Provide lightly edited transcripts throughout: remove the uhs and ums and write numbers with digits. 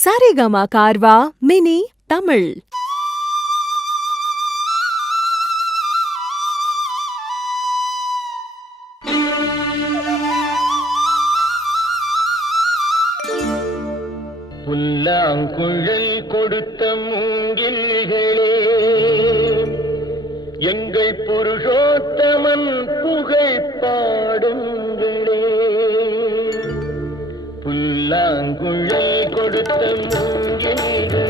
Saregama Carvaan mini Tamil. புல்லாங்குழல் கொடுத்த மூங்கில்களே, எங்கள் புருஷோத்தமன் புகழ் பாடுங்களே. புல்லாங்குழல் கொடுத்த மூங்கில்களே,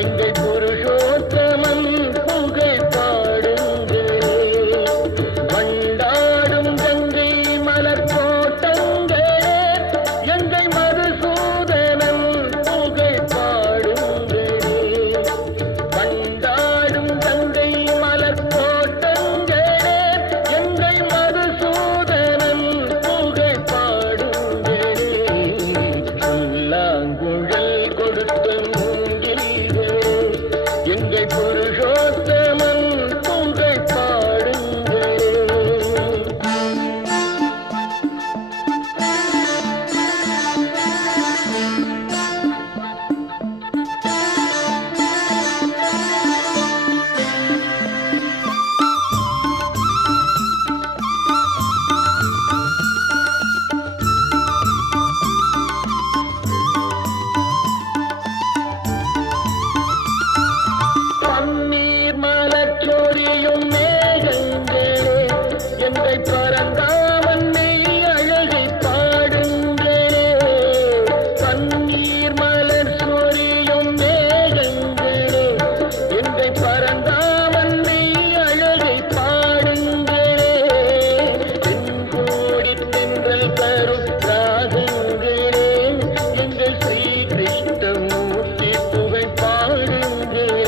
எங்கள் புருஷோத்தமன் புகழ் பாடுங்களே. வண்டாடும் கங்கை மலர் தோட்டங்களே, எங்கள் மதுசூதனன் புகழ் பாடுங்களே. வண்டாடும் கங்கை மலர் தோட்டங்களே, எங்கள் மதுசூதனன் புகழ் பாடுங்களே. புல்லாங்குழல் கொடுத்த மூங்கில்களே, எங்கள் புருஷோத்தமன் புகழ் பாடுங்களே. பன்னீர் மலர் சொரியும் மேகங்களே, எங்கள் பரந்தாமன் மெய் அழகை பாடுங்களே. பன்னீர் மலர் சொரியும் மேகங்களே, எங்கள் பரந்தாமன் மெய் அழகை பாடுங்களே. தென்கோடி தென்றல் தரும் ராகங்களே, எங்கள் ஸ்ரீ கிருஷ்ணமூர்த்தி புகழ் பாடுங்களே.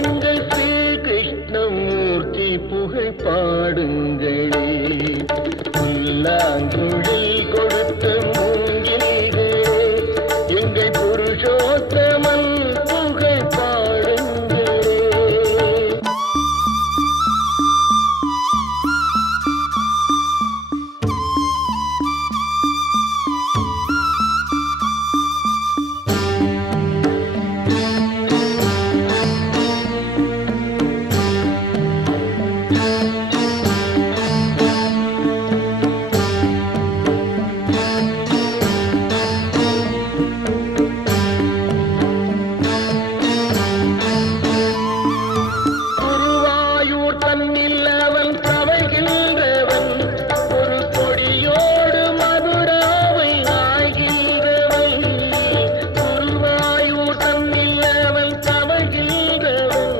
எங்கள் ஸ்ரீ கிருஷ்ணமூர்த்தி புகழ் பாடுங்களே. புல்லாங்குழல் கொடுத்த மூங்கில்களே, எங்கள் புருஷோத்தமன் புகழ் பாடுங்களே. குருவாயூர் தன்னில் அவன் தவழ்கின்றவன், ஒரு கொடியோடு மதுராவை ஆகின்றவன். குருவாயூர் தன்னில் அவன் தவழ்கின்றவன்,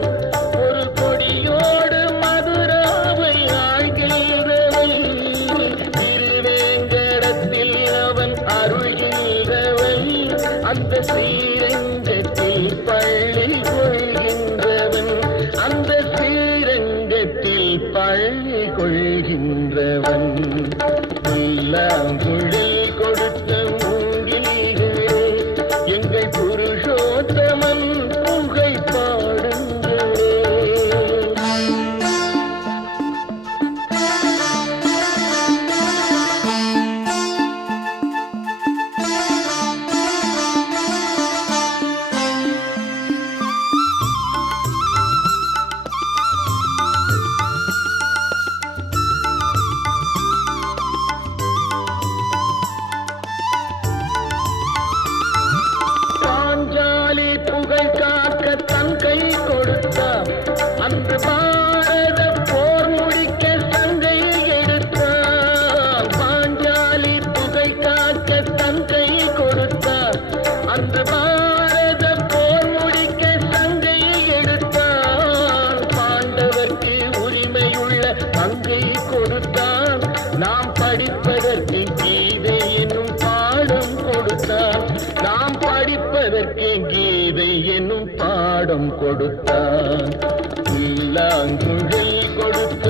ஒரு கொடியோடு மதுராவை ஆகின்றவன். திருவேங்கடத்தில் அவன் அருள்கின்றவன், அந்த ஸ்ரீரங்கத்தில் பள்ளி கொள்கின்றவன். அந்த ஸ்ரீரங்கத்தில் பள்ளி கொள்கின்றவன். புல்லாங்குழல் கொடுத்த மூங்கில்களே, எங்கள் புருஷோத்தமன் புகழ் பாடுங்களே. பாஞ்சாலி புகழ் காக்க தன் கை கொடுத்தான், அன்று பாரத போர் முடிக்க சங்கை எடுத்தான். பாஞ்சாலி புகழ் காக்க தன் கை கொடுத்தான், அன்று பாரத போர் முடிக்க சங்கை எடுத்தான். பாண்டவர்க்கு உரிமையுள்ள பங்கை கொடுத்தான், நாம் படிப்பதற்கு கீதை என்னும் பாடம் கொடுத்தான். நாம் படிப்பதற்கு கீதை என்னும் பாடம் கொடுத்தான். புல்லாங்குழல் கொடுத்த